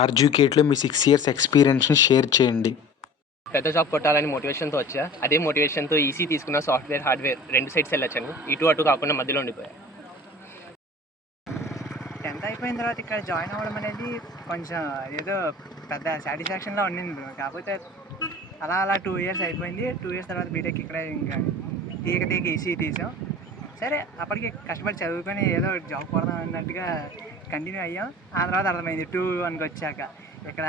ఆర్జీకేట్లో మీ 6 years ఎక్స్పీరియన్స్ని share చేయండి. పెద్ద జాబ్ కొట్టాలని మోటివేషన్తో వచ్చా. అదే మోటివేషన్తో ఈసీ తీసుకున్న, సాఫ్ట్వేర్ హార్డ్వేర్ 2 సైడ్స్ వెళ్ళొచ్చాను. ఇటు అటు కాకుండా మధ్యలో ఉండిపోయా. 10th అయిపోయిన తర్వాత ఇక్కడ జాయిన్ అవ్వడం అనేది కొంచెం ఏదో పెద్ద సాటిస్ఫాక్షన్లో ఉండింది బ్రో. కాకపోతే అలా 2 ఇయర్స్ అయిపోయింది. 2 ఇయర్స్ తర్వాత బీటెక్ ఇక్కడే ఇంకా తీగ ఈసీ తీసాం. సరే అప్పటికి కష్టపడి చదువుకొని ఏదో జాబ్ కొడదాం అన్నట్టుగా కంటిన్యూ అయ్యాం. ఆ తర్వాత అర్థమైంది 2 వన్కి వచ్చాక ఇక్కడ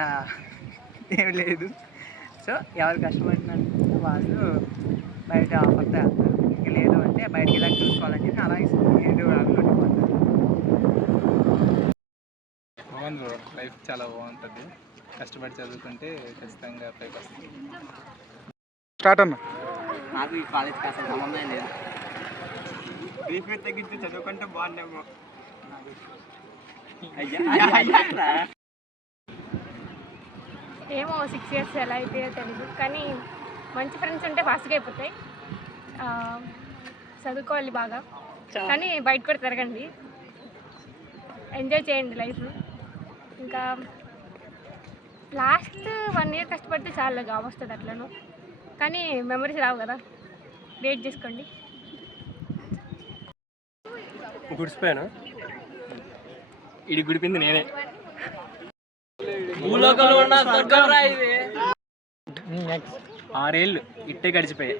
ఏం లేదు. సో ఎవరు కష్టపడినందుకు వాళ్ళు బయట ఆఫర్తో వెళ్తారు. ఇంకా లేదు అంటే బయటకి ఇలా చూసుకోవాలని చెప్పి అలాగే 7 వాళ్ళు ఉండిపోతారు. బాగుంది బ్రో, లైఫ్ చాలా బాగుంటుంది. కష్టపడి చదువుకుంటే ఖచ్చితంగా పైకి వస్తుంది. స్టార్ట్ అన్న. నాకు ఈ కాలేజ్కి అసలు సంబంధం లేదు. ఫీజు తగ్గించి చదువుకుంటే బాగుండేమో. ఏమో 6 ఇయర్స్ ఎలా అయిపోయో తెలీదు, కానీ మంచి ఫ్రెండ్స్ ఉంటే ఫాస్ట్గా అయిపోతాయి. చదువుకోవాలి బాగా, కానీ బయట కూడా తిరగండి, ఎంజాయ్ చేయండి లైఫ్. ఇంకా లాస్ట్ 1 ఇయర్ కష్టపడితే చాలా జాబ్ వస్తుంది అట్లను, కానీ మెమరీస్ రావు కదా, వెయిట్ చేసుకోండి. గుడిసిపోయాను, ఇది గుడిపింది నేనే. భూలోకంలో ఉన్న స్వర్గం రా ఇది. 6 ఏళ్ళు ఇట్టే గడిచిపోయాయి.